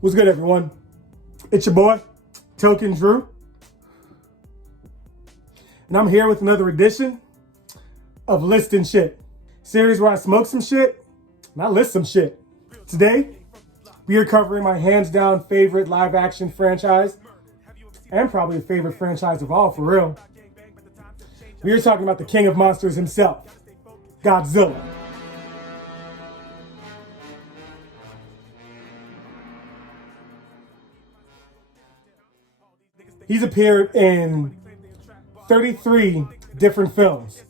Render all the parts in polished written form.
What's good, everyone? It's your boy, Token Drew. And I'm here with another edition of Listing Shit. Series where I smoke some shit and I list some shit. Today, we are covering my hands down favorite live action franchise and probably the favorite franchise of all, for real. We are talking about the king of monsters himself, Godzilla. He's appeared in 33 different films.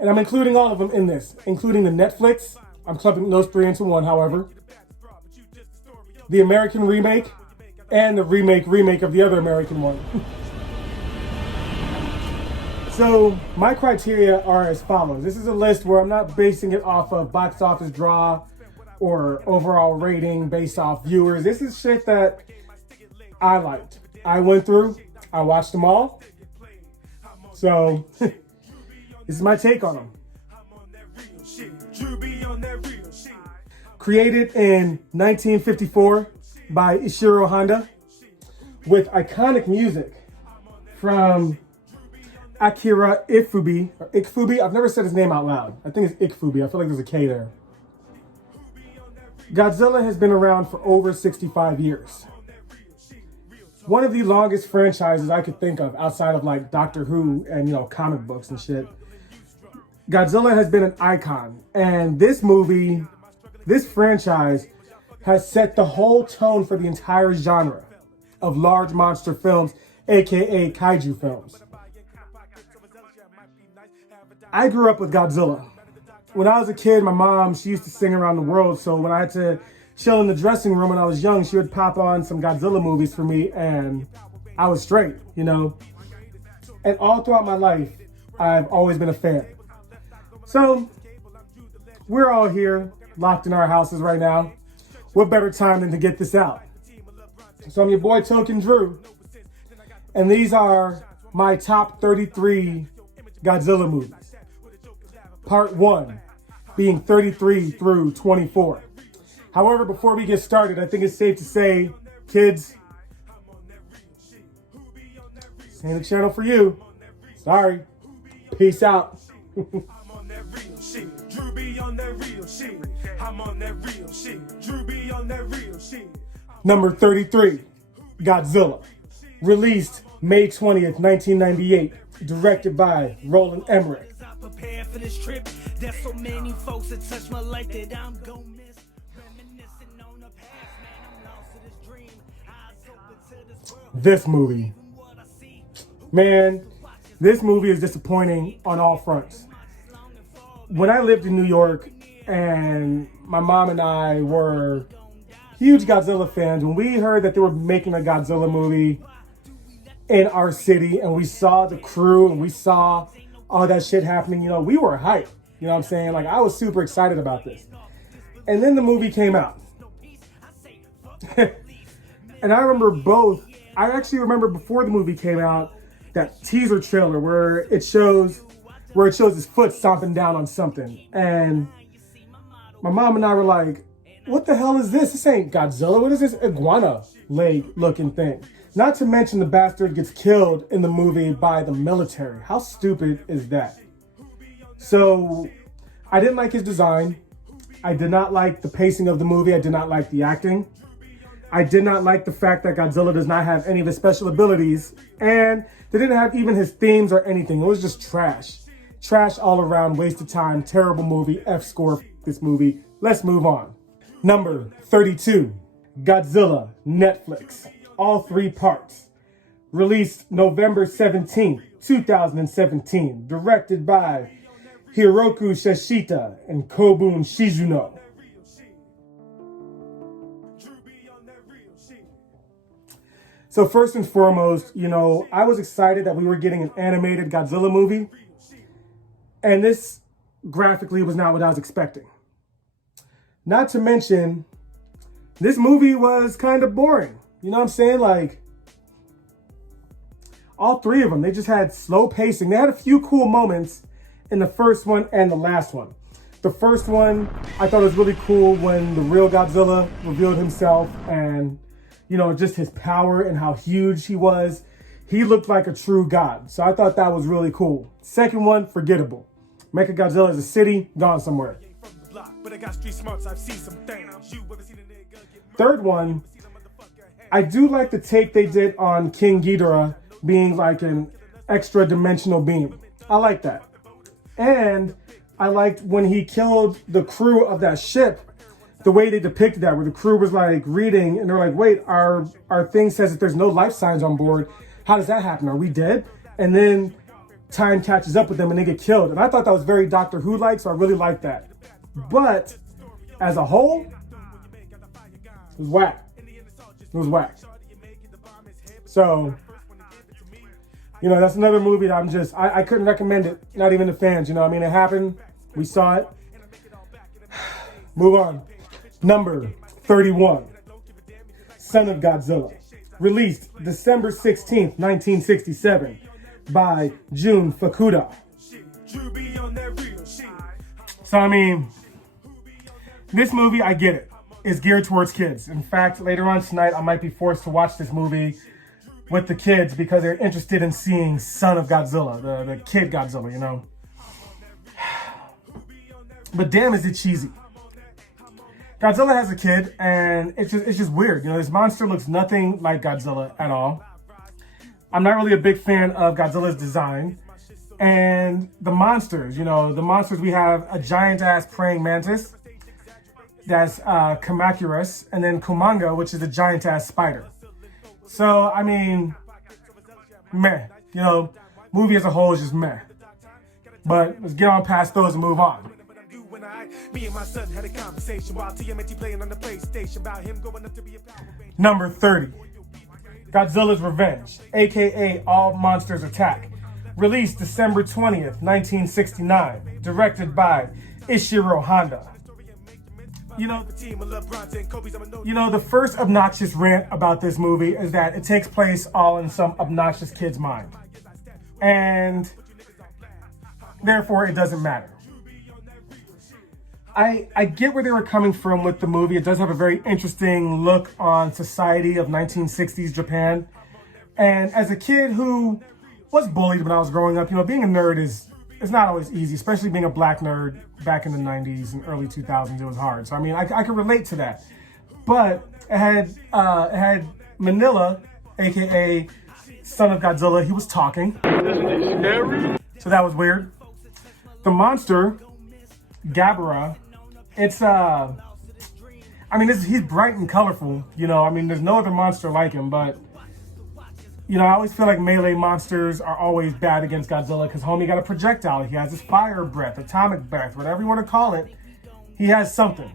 And I'm including all of them in this, including the Netflix. I'm clumping those three into one, however. The American remake, and the remake of the other American one. So my criteria are as follows. This is a list where I'm not basing it off of box office draw or overall rating based off viewers. This is shit that I liked. I went through, I watched them all. So this is my take on them. Created in 1954 by Ishiro Honda with iconic music from Akira Ifube. I've never said his name out loud. I think it's Ikfubi. I feel like there's a K there. Godzilla has been around for over 65 years. One of the longest franchises I could think of outside of like Doctor Who and, comic books and shit. Godzilla has been an icon. And this movie, this franchise has set the whole tone for the entire genre of large monster films, aka kaiju films. I grew up with Godzilla. When I was a kid, my mom, she used to sing around the world. So when I had to chill in the dressing room when I was young, she would pop on some Godzilla movies for me and I was straight, And all throughout my life, I've always been a fan. So we're all here, locked in our houses right now. What better time than to get this out? So I'm your boy Token Drew, and these are my top 33 Godzilla movies. Part 1 being 33 through 24. However, before we get started, I think it's safe to say, kids, this ain't a channel for you. Sorry. Peace out. Number 33, Godzilla. Released May 20th, 1998. Directed by Roland Emmerich. There's so many folks that touch my life that I'm gonna miss. Reminiscing on the past, man, I'm lost to this dream. Eyes open to this world. This movie. Man, this movie is disappointing on all fronts. When I lived in New York and my mom and I were huge Godzilla fans, when we heard that they were making a Godzilla movie in our city and we saw the crew and we saw all that shit happening, we were hyped. You know what I'm saying? Like, I was super excited about this. And then the movie came out. And I actually remember before the movie came out, that teaser trailer where it shows his foot stomping down on something. And my mom and I were like, what the hell is this? This ain't Godzilla. What is this iguana leg looking thing? Not to mention the bastard gets killed in the movie by the military. How stupid is that? So I didn't like his design. I did not like the pacing of the movie. I did not like the acting. I did not like the fact that Godzilla does not have any of his special abilities. And they didn't have even his themes or anything. It was just trash. Trash all around, waste of time, terrible movie, F score this movie. Let's move on. Number 32, Godzilla Netflix. All 3 parts. Released November 17th, 2017. Directed by Hiroki Shishita and Kobun Shizuno. So first and foremost, I was excited that we were getting an animated Godzilla movie. And this graphically was not what I was expecting. Not to mention, this movie was kind of boring. You know what I'm saying? Like, all 3 of them, they just had slow pacing. They had a few cool moments in the first one and the last one. The first one, I thought it was really cool when the real Godzilla revealed himself and, you know, just his power and how huge he was. He looked like a true god. So I thought that was really cool. Second one, forgettable. Megaguirus is a city, gone somewhere. Third one, I do like the take they did on King Ghidorah being like an extra dimensional being. I like that. And I liked when he killed the crew of that ship, the way they depicted that, where the crew was like reading and they're like, wait, our thing says that there's no life signs on board. How does that happen? Are we dead? And then time catches up with them and they get killed. And I thought that was very Doctor Who-like, so I really liked that. But as a whole, it was whack. It was whack. So, you know, that's another movie that I couldn't recommend it. Not even the fans, you know. I mean, it happened. We saw it. Move on. Number 31. Son of Godzilla. Released December 16th, 1967 by Jun Fukuda. So, I mean, this movie, I get it. It's geared towards kids. In fact, later on tonight, I might be forced to watch this movie with the kids because they're interested in seeing Son of Godzilla, the kid Godzilla, you know. But damn, is it cheesy. Godzilla has a kid, and it's just weird. You know, this monster looks nothing like Godzilla at all. I'm not really a big fan of Godzilla's design. And the monsters, you know, we have a giant-ass praying mantis. That's Megaguirus, and then Kumanga, which is a giant-ass spider. So, I mean, meh. You know, movie as a whole is just meh. But let's get on past those and move on. Number 30. Godzilla's Revenge, aka All Monsters Attack. Released December 20th, 1969. Directed by Ishiro Honda. You know, the first obnoxious rant about this movie is that it takes place all in some obnoxious kid's mind. And therefore, it doesn't matter. I get where they were coming from with the movie. It does have a very interesting look on society of 1960s Japan. And as a kid who was bullied when I was growing up, you know, being a nerd is not always easy, especially being a black nerd back in the 90s and early 2000s. It was hard. So, I mean, I could relate to that. But it had Manila, a.k.a. Son of Godzilla. He was talking. So that was weird. The monster, Gabara, it's, I mean, he's bright and colorful. You know, I mean, there's no other monster like him, but you know, I always feel like melee monsters are always bad against Godzilla because homie got a projectile. He has his fire breath, atomic breath, whatever you want to call it. He has something.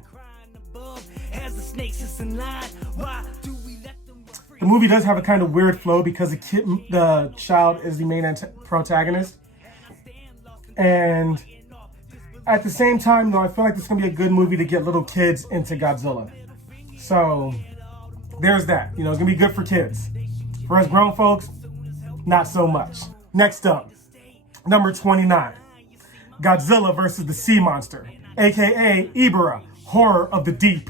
The movie does have a kind of weird flow because the child is the main protagonist. And at the same time, though, I feel like this is going to be a good movie to get little kids into Godzilla. So there's that. You know, it's going to be good for kids. For us grown folks, not so much. Next up, number 29. Godzilla versus the Sea Monster, aka Ibara, Horror of the Deep.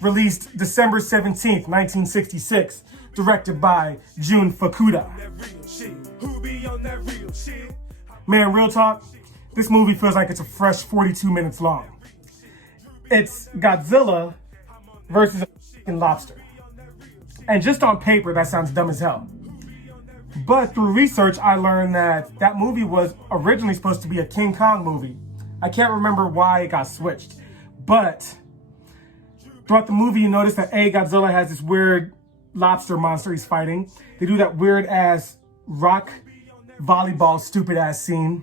Released December 17th, 1966. Directed by Jun Fukuda. Man, real talk, this movie feels like it's a fresh 42 minutes long. It's Godzilla versus a fucking lobster. And just on paper, that sounds dumb as hell. But through research, I learned that movie was originally supposed to be a King Kong movie. I can't remember why it got switched. But throughout the movie, you notice that Godzilla has this weird lobster monster he's fighting. They do that weird-ass rock volleyball stupid-ass scene.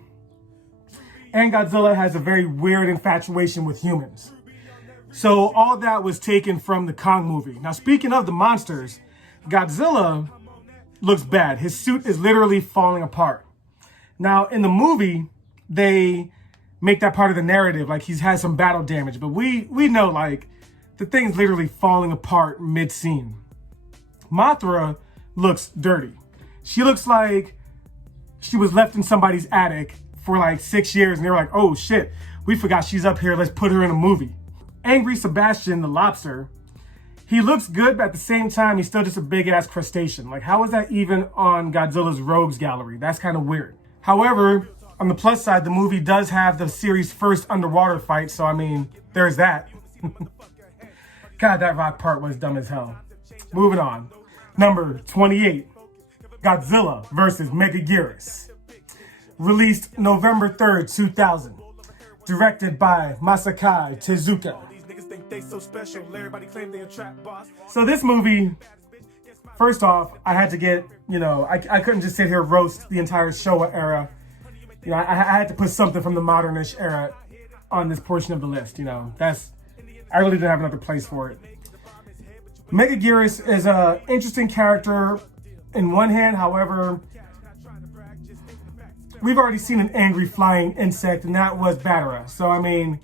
And Godzilla has a very weird infatuation with humans. So all that was taken from the Kong movie. Now, speaking of the monsters, Godzilla looks bad. His suit is literally falling apart. Now, in the movie, they make that part of the narrative, like he's had some battle damage. But we know, like, the thing's literally falling apart mid-scene. Mothra looks dirty. She looks like she was left in somebody's attic for like 6 years, and they were like, oh shit, we forgot she's up here, let's put her in a movie. Angry Sebastian the lobster, he looks good, but at the same time, he's still just a big ass crustacean. Like, how is that even on Godzilla's Rogues Gallery? That's kind of weird. However, on the plus side, the movie does have the series' first underwater fight, so I mean, there's that. God, that rock part was dumb as hell. Moving on. Number 28, Godzilla versus Megaguirus. Released November 3rd, 2000. Directed by Masaaki Tezuka. So this movie, first off, I had to get, I couldn't just sit here roast the entire Showa era. I had to put something from the modernish era on this portion of the list. I really didn't have another place for it. Megaguirus is an interesting character in one hand, however, we've already seen an angry flying insect, and that was Batara. So, I mean,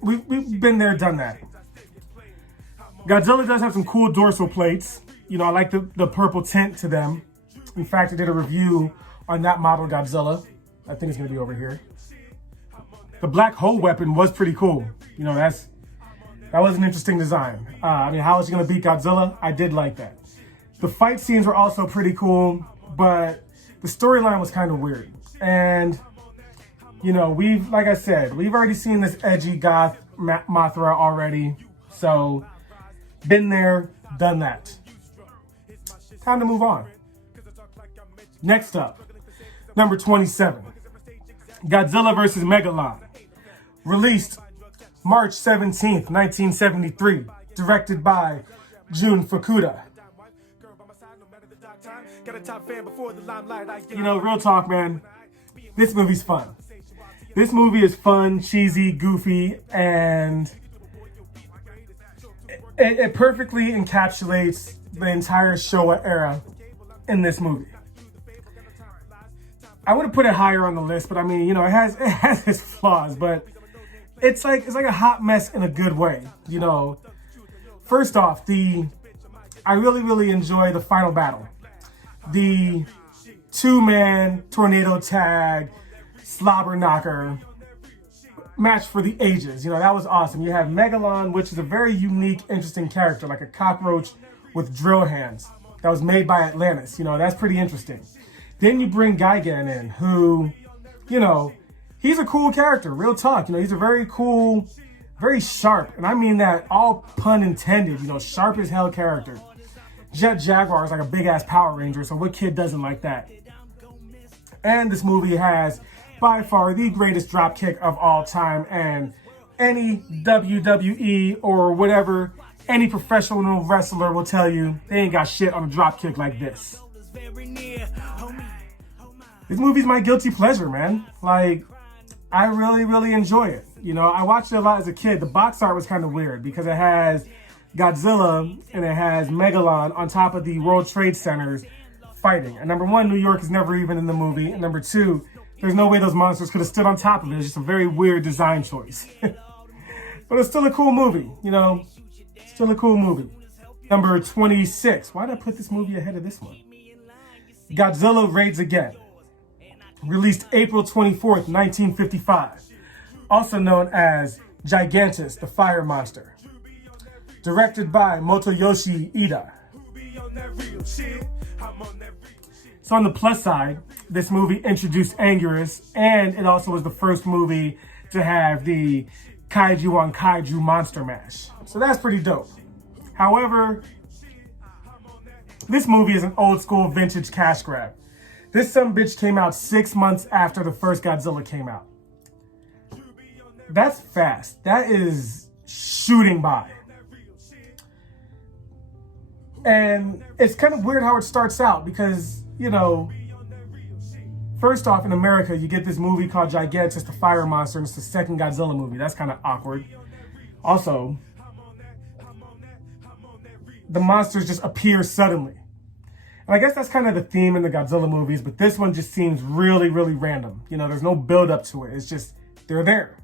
we've been there, done that. Godzilla does have some cool dorsal plates. I like the purple tint to them. In fact, I did a review on that model Godzilla. I think it's going to be over here. The black hole weapon was pretty cool. That was an interesting design. How is he going to beat Godzilla? I did like that. The fight scenes were also pretty cool, but the storyline was kind of weird. And, like I said, we've already seen this edgy goth Mothra already. So, been there, done that. Time to move on. Next up, number 27, Godzilla vs. Megalon. Released March 17th, 1973. Directed by Jun Fukuda. Real talk, man. This movie's fun. This movie is fun, cheesy, goofy, and it perfectly encapsulates the entire Showa era in this movie. I would have put it higher on the list, but it has its flaws, but it's like a hot mess in a good way. First off, I really enjoy the final battle. The 2-man tornado tag slobber knocker match for the ages. That was awesome. You have Megalon, which is a very unique, interesting character, like a cockroach with drill hands that was made by Atlantis. That's pretty interesting. Then you bring Gigan in, who, he's a cool character, real talk. He's a very cool, very sharp, and I mean that all pun intended, sharp as hell character. Jet Jaguar is like a big ass Power Ranger, so what kid doesn't like that? And this movie has by far the greatest drop kick of all time, and any WWE or whatever, any professional wrestler will tell you they ain't got shit on a drop kick like this. This movie's my guilty pleasure, man. I really enjoy it. I watched it a lot as a kid. The box art was kind of weird because it has Godzilla and it has Megalon on top of the World Trade Centers fighting. And number one, New York is never even in the movie. And number two, there's no way those monsters could have stood on top of it. It's just a very weird design choice. But it's still a cool movie, Still a cool movie. Number 26. Why did I put this movie ahead of this one? Godzilla Raids Again. Released April 24th, 1955. Also known as Gigantus, the Fire Monster. Directed by Motoyoshi Ida. So on the plus side, this movie introduced Anguirus, and it also was the first movie to have the Kaiju on Kaiju monster mash. So that's pretty dope. However, this movie is an old school vintage cash grab. This sumbitch came out 6 months after the first Godzilla came out. That's fast. That is shooting by. And it's kind of weird how it starts out because, first off, in America, you get this movie called Gigantus, the Fire Monster, and it's the second Godzilla movie. That's kind of awkward. Also, the monsters just appear suddenly. And I guess that's kind of the theme in the Godzilla movies, but this one just seems really random. There's no build up to it. It's just, they're there.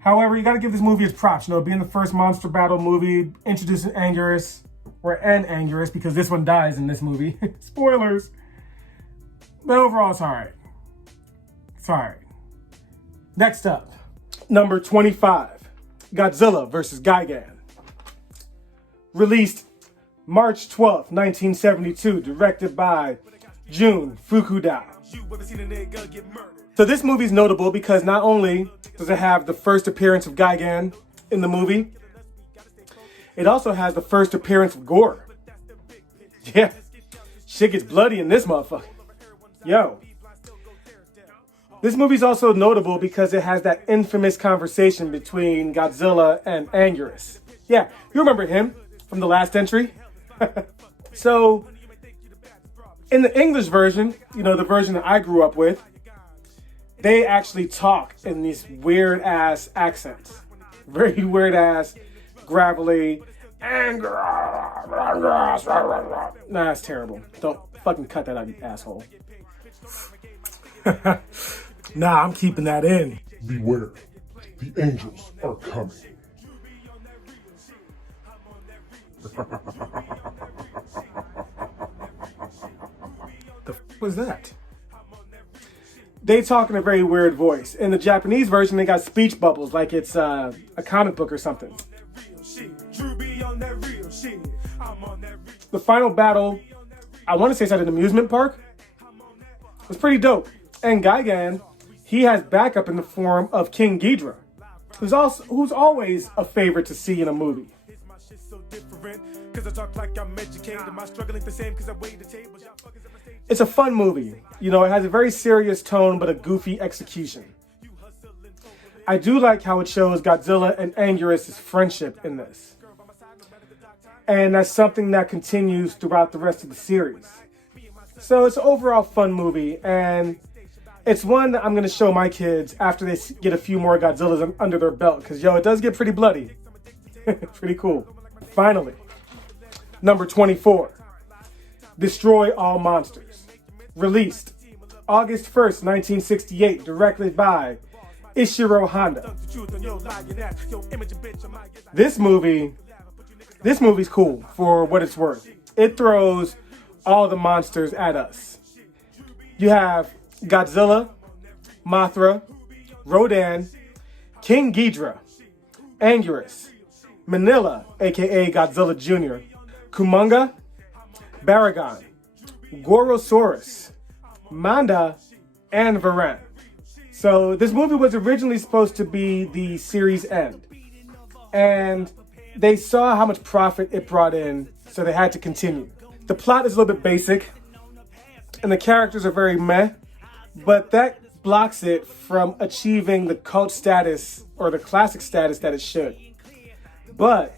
However, you got to give this movie its props. Being the first monster battle movie, introducing Anguirus, because this one dies in this movie. Spoilers. But overall, it's all right. It's all right. Next up, number 25, Godzilla vs. Gigan. Released March 12th, 1972, directed by Jun Fukuda. So this movie is notable because not only does it have the first appearance of Gigan in the movie, it also has the first appearance of gore. Yeah, shit gets bloody in this motherfucker. Yo. This movie's also notable because it has that infamous conversation between Godzilla and Anguirus. Yeah, you remember him from the last entry? So, in the English version, you know, the version that I grew up with, they actually talk in these weird-ass accents. Very weird-ass, gravelly, Anguirus. Nah, that's terrible. Don't fucking cut that out, you asshole. Nah, I'm keeping that in. Beware, the angels are coming. The f was that? They talk in a very weird voice. In the Japanese version, they got speech bubbles like it's a comic book or something. The final battle, I want to say it's at an amusement park. It was pretty dope. And Gigan, he has backup in the form of King Ghidorah, who's always a favorite to see in a movie. It's a fun movie. You know, it has a very serious tone, but a goofy execution. I do like how it shows Godzilla and Anguirus' friendship in this. And that's something that continues throughout the rest of the series. So it's an overall fun movie, and it's one that I'm going to show my kids after they get a few more Godzillas under their belt, because, yo, it does get pretty bloody. Pretty cool. Finally, number 24, Destroy All Monsters. Released August 1st, 1968, directed by Ishiro Honda. This movie's cool for what it's worth. It throws all the monsters at us. You have Godzilla, Mothra, Rodan, King Ghidorah, Anguirus, Manila, aka Godzilla Jr., Kumonga, Baragon, Gorosaurus, Manda, and Varan. So this movie was originally supposed to be the series end. And they saw how much profit it brought in, so they had to continue. The plot is a little bit basic, and the characters are very meh, but that blocks it from achieving the cult status or the classic status that it should. But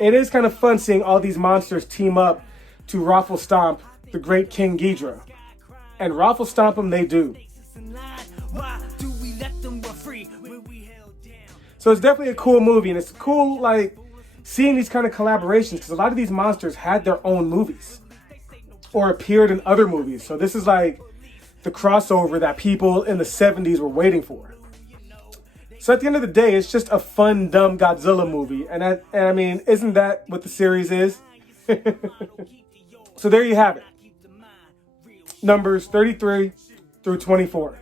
it is kind of fun seeing all these monsters team up to raffle stomp the great King Ghidorah. And raffle stomp them they do. So it's definitely a cool movie, and it's cool, like, seeing these kind of collaborations, because a lot of these monsters had their own movies or appeared in other movies. So this is like the crossover that people in the 70s were waiting for. So at the end of the day, it's just a fun, dumb Godzilla movie. And I mean, isn't that what the series is? So there you have it. Numbers 33 through 24.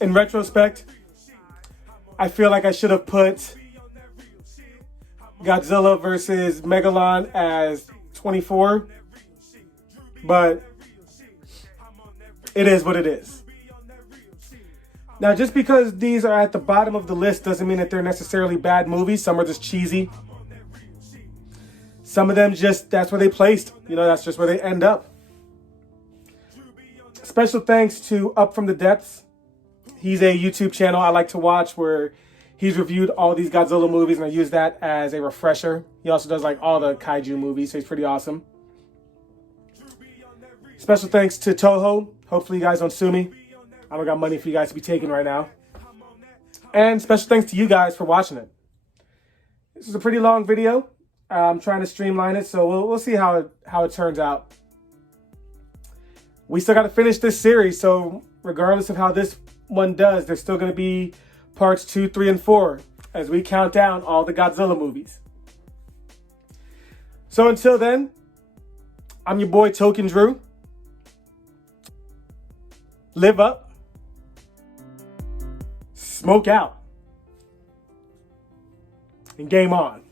In retrospect, I feel like I should have put Godzilla versus Megalon as 24, but it is what it is. Now, just because these are at the bottom of the list doesn't mean that they're necessarily bad movies. Some are just cheesy. Some of them just, that's where they placed. You know, that's just where they end up. Special thanks to Up From the Depths. He's a YouTube channel I like to watch where he's reviewed all these Godzilla movies, and I use that as a refresher. He also does like all the kaiju movies, so he's pretty awesome. Special thanks to Toho. Hopefully you guys don't sue me. I don't got money for you guys to be taking right now. And special thanks to you guys for watching it. This is a pretty long video. I'm trying to streamline it, so we'll see how it turns out. We still got to finish this series, so regardless of how this one does, there's still going to be parts 2, 3, and 4 as we count down all the Godzilla movies. So until then, I'm your boy Token Drew. live up, smoke out, and game on.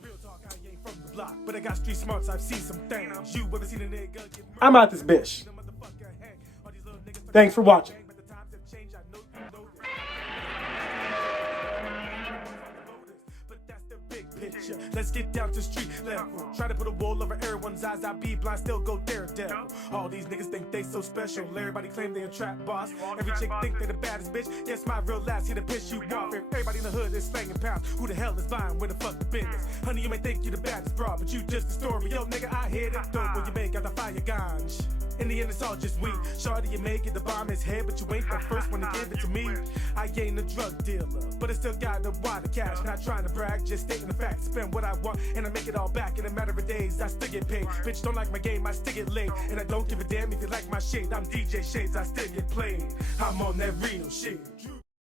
I'm out this bitch. Thanks for watching. Let's get down to the street level. Try to put a wall over everyone's eyes. I be blind, still go daredevil. All these niggas think they so special. Everybody claim they a trap boss. Every chick think they the baddest bitch. Yes, my real last here to piss you off. Everybody in the hood is slanging pounds. Who the hell is buying? Where the fuck the business? Honey, you may think you the baddest broad, but you just a story. Yo, nigga, I hear that dope when you make out the fire ganj. In the end, it's all just weed. Shorty, you make it, the bomb is head, but you ain't the first one to give it to me. I ain't a drug dealer, but I still got the water cash. Not trying to brag, just stating the fact. Spend what I want, and I make it all back in a matter of days. I still get paid. Bitch, don't like my game, I still get laid. And I don't give a damn if you like my shade. I'm DJ Shades, I still get played. I'm on that real shit.